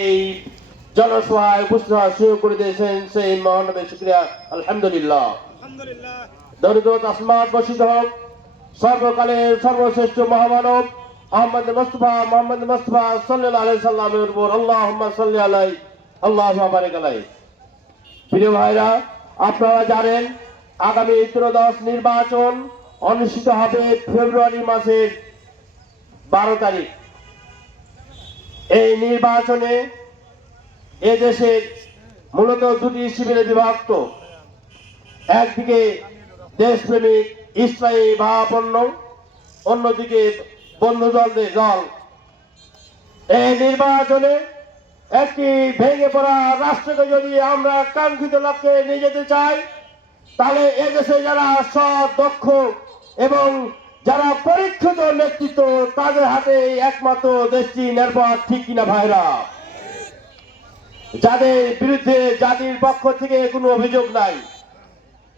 এই জনসভায় উপস্থিত হওয়ার সুযোগ করে দিয়েছেন সেই মহানবের শুকরিয়া আলহামদুলিল্লাহ। দরিদ্র আসমাত বসিত হোক সর্বকালের সর্বশ্রেষ্ঠ মহামানব মোহাম্মদ মুস্তাফা সাল্লাল্লাহু আলাইহি সাল্লামের উপর আল্লাহুম্মা সাল্লি আলাইহি আল্লাহুম্মা বারিক আলাইহি। প্রিয় ভাইরা, আপনারা জানেন আগামী ত্রয়োদশ নির্বাচন অনুষ্ঠিত হবে ফেব্রুয়ারি মাসের 12 তারিখ। এই নির্বাচনে এদেশে মূলত দুটি শিবিরে বিভক্ত। একদিকে দেশপ্রেমিক ইসলামী ভাবাপন্ন, অন্যদিকে বন্ধু দলদের দল। এই নির্বাচনে একটি ভেঙে পড়া রাষ্ট্রকে যদি আমরা কাঙ্ক্ষিত লক্ষ্যে নিয়ে যেতে চাই, তাহলে এদেশে যারা সৎ, দক্ষ এবং যারা পরীক্ষিত নেতৃত্ব, তাদের হাতে একমাত্র দেশটি নির্ভর, ঠিক কিনা ভাইরা? যাদের বিরুদ্ধে জাতির পক্ষ থেকে কোনো অভিযোগ নাই,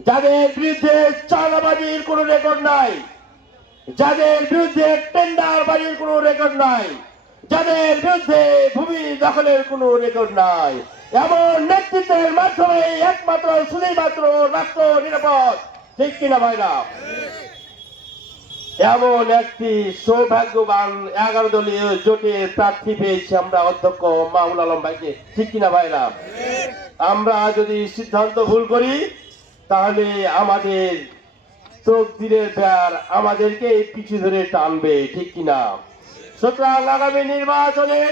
যাদের বিরুদ্ধে চাঁদাবাজির কোনো রেকর্ড নাই, যাদের বিরুদ্ধে টেন্ডারবাজির কোনো রেকর্ড নাই, যাদের বিরুদ্ধে ভূমি দখলের কোনো রেকর্ড নাই, এমন নেতৃত্বের মাধ্যমে একমাত্র শুধুমাত্র রাষ্ট্র নিরাপদ, ঠিক কিনা ভাইরা? এমন একটি সৌভাগ্যবান 11 দলীয় জোটের প্রার্থী পেয়েছি আমরা অধ্যক্ষ মাহমুদ আলম ভাইকে, ঠিক কিনা ভাইরা? আমরা যদি সিদ্ধান্ত ভুল করি তাহলে আমাদের তকদিরের ব্যার আমাদেরকে পিছু ধরে টানবে, ঠিক কিনা? সুতরাং আগামী নির্বাচনে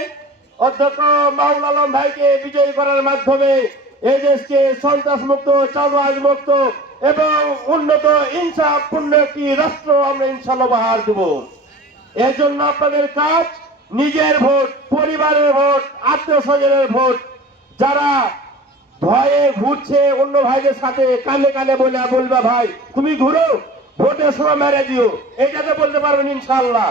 অধ্যক্ষ মাহমুদ আলম ভাইকে বিজয়ী করার মাধ্যমে এই দেশকে সন্ত্রাস মুক্ত, চাঁদাবাজ মুক্ত এবং উন্নত ইনসাফপূর্ণ একটি রাষ্ট্র আমরা ইনশাআল্লাহ উপহার দেব। এর জন্য আপনাদের কাজ নিজের ভোট, পরিবারের ভোট, আত্মীয় স্বজনের ভোট। যারা ভয়ে ঘুরছে অন্য ভাইদের সাথে কানে কানে বলবা ভাই তুমি ঘুরো, ভোটের সময় মেরে দিও, এটাতে বলতে পারবেন ইনশাআল্লাহ।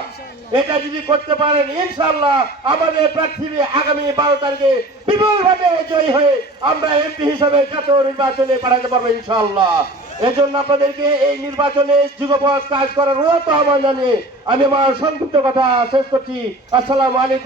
এটা যদি করতে পারেন ইনশাআল্লাহ আমাদের প্রার্থী আগামী 12 তারিখে বিপুলভাবে জয়ী হয়ে আমরা এমপি হিসেবে জাতীয় নির্বাচনে পাঠাতে পারবো ইনশাআল্লাহ। এজন্য আপনাদেরকে এই নির্বাচনে যুগপৎ কাজ করার অনুরোধ আহ্বান জানিয়ে আমি আমার সংক্ষিপ্ত কথা শেষ করছি। আসসালামু আলাইকুম।